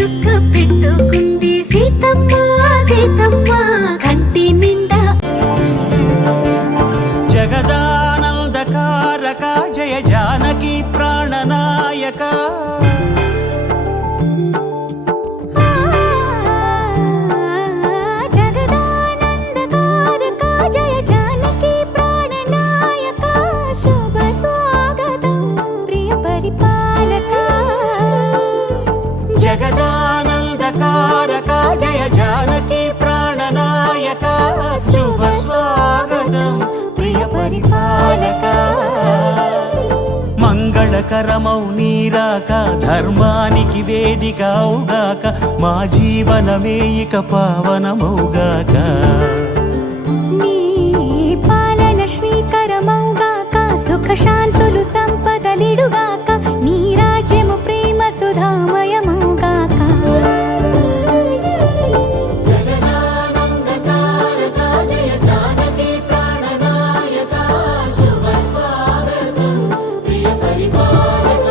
చుక్క పెట్టుకుంది సీతమ్మ సీతమ్మ కంటి నిండా. జగదానందకారక జయ జానకి ప్రాణనాయక. జగదానందకారక జయ జానకి ప్రాణనాయక శుభ స్వాగతం ప్రియ పరిపాలక. మంగళకరమౌ నీరాక ధర్మానికి వేదిక అవుగాక మా జీవనమే ఇక పావనమౌగాక. నీ పాలన శ్రీకరమౌగాక సుఖ శాంతులు సంపదలిడుగాక నీ రాజ్యము ప్రేమ సుధామయమౌగాక. జగదానందకారక జయ జానకి ప్రాణనాయక శుభ స్వాగతం ప్రియ పరిపాలక.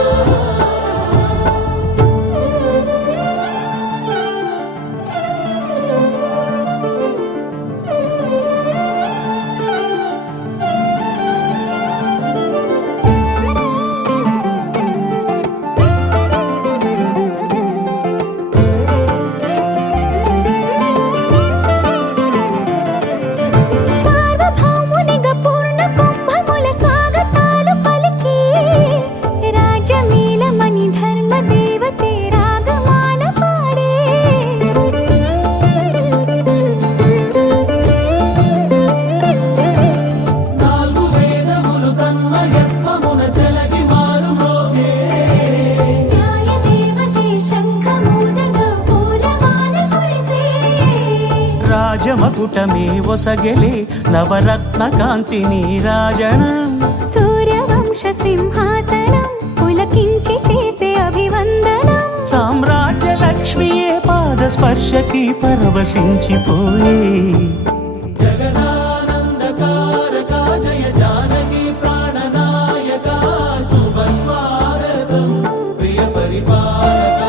రాజమకుటమే ఒసగెలే నవరత్న కాంతి నీరాజనం. సూర్యవంశ సింహాసనం పులకించి చేసే అభివందనం. సామ్రాజ్య లక్ష్మియే పాద స్పర్శకి పరవశించిపోయే. జగదానందకారక జయ జానకి ప్రాణనాయక శుభ స్వాగతం ప్రియ పరిపాలక.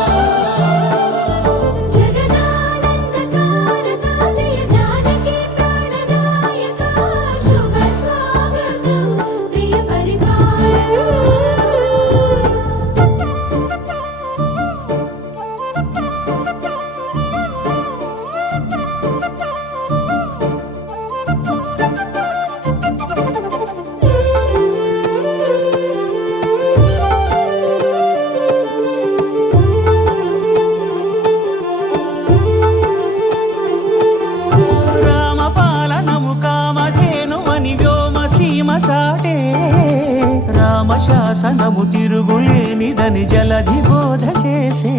రామశాసనము తిరుగులేనిదని జలధి బోధ చేసే.